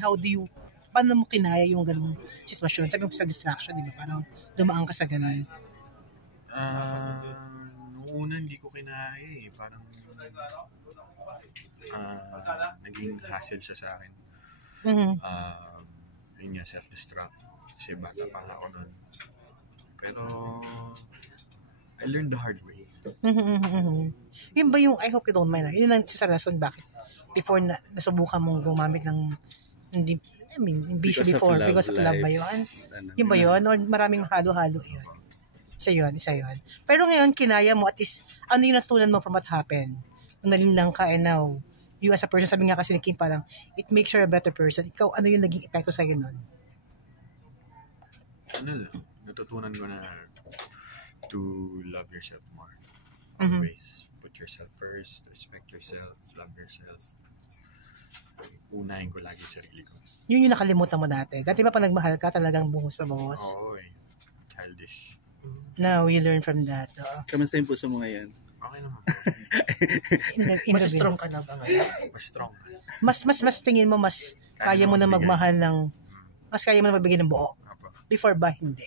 How do you, paano mo kinaya yung ganung sitwasyon? Sabi mo sa distraction, di ba? Parang dumaan ka sa ganun. Noong una hindi ko kinaya eh. Parang naging hassle siya sa akin. Yun nga, self-destruct. Kasi bata pa ako nun. Pero I learned the hard way. Yun ba yung, I hope you don't mind, yun lang sa rason bakit before na nasubukan mong gumamit ng hindi, I mean, because of love ba yun? Yun ba yun? Or maraming halo-halo yun? Isa yun. Pero ngayon, kinaya mo at least, ano yung natutunan mo from what happened? Nung nalinlang ka and now, you as a person, sabi nga kasi ni Kim parang, it makes you a better person. Ikaw, ano yung naging epekto sa'yo nun? Natutunan ko na to love yourself more. Always put yourself first, respect yourself, love yourself. Unahin ko lagi sarili ko. Yun yung nakalimutan mo dati. Dati ba pag nagmahal ka, talagang bungos pa bungos? Oo eh. Childish. Now, we learn from that. Kamusta yung puso mo ngayon? Okay naman. Mas strong ka na ba ngayon? Mas strong. Mas tingin mo, mas kaya mo na magmahal ng, mas kaya mo na magbigay ng buo. Before ba, hindi?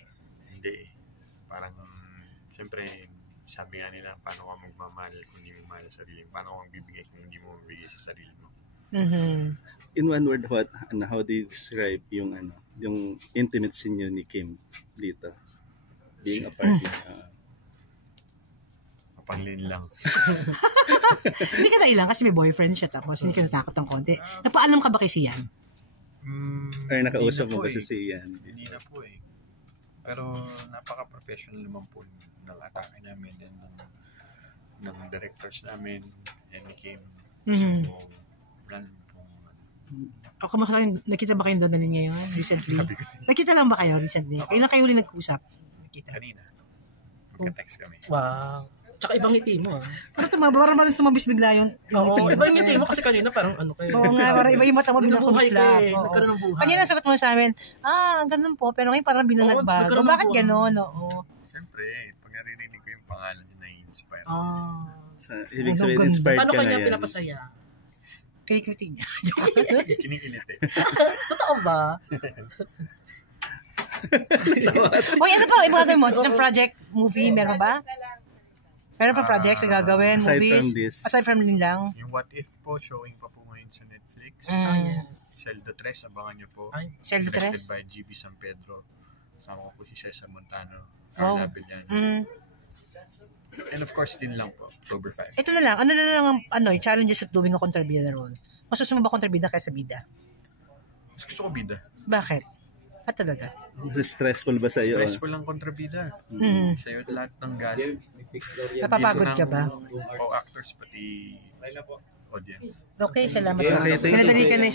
Hindi. Parang, siyempre, sabi nga nila, paano ka magmamahal kung hindi mo mahal sa sarili? Paano ka magbibigay kung hindi mo mabigay sa sarili mo? In one word, how do you describe yung intimate scene niyo ni Kim dito? Being a party. Mapanglin lang. Hindi ka nailang kasi may boyfriend siya tapos hindi ka natakot ng konti. Napaalam ka ba kay Sian? Ay, nakausap mo ba si Sian? Hindi na po eh. Pero napaka-professional naman po ng atake namin and ng directors namin and ni Kim. So, Ako nakita ba kayong doon ngayon recently? Nakita lang ba kayo recently? Kailan kayo ulit nag-usap? Kanina. Magka-text kami. Wow. Tsaka ibang ngiti mo. Parang tumabis bigla yun. Oo, ibang ngiti mo kasi kanina parang ano kayo. Oo nga, parang iba yung mata mo bigla kumusla. Nagkaroon ng buhay. Kanina sagot mo sa amin, ganun po, pero ngayon parang biglang nagbago. Bakit gano'n? Oo. Siyempre, pag narinig ko yung pangalan niya, na-inspire. Ibig sabihin, inspired ka paano na kanya yan? pinapasaya? Kinikiliti niya. Kinikilit eh. Totoo ba? Uy, ano pa? Iba gagawin mo? Itong project, movie, meron ba? Meron pa projects na gagawin, movies? Aside from din lang? Yung What If po, showing pa po ngayon sa Netflix. Yes. Celda 3, abangan nyo po. Celda 3? Directed by GB San Pedro. Sama ko po si Cesar Montano. Wow. And of course, din lang po, October 5. Ito na lang, ano na lang ang challenges of doing a kontrabida role? Mas gusto mo ba kontrabida kaysa bida? Mas gusto ko bida. Bakit? Talaga? Stressful ba sa'yo? Stressful lang kontrabida. Sa'yo lahat ng galing. Napapagod ka ba? O actors, pati audience. Okay, salamat. Okay, thank you. Sinadali ka na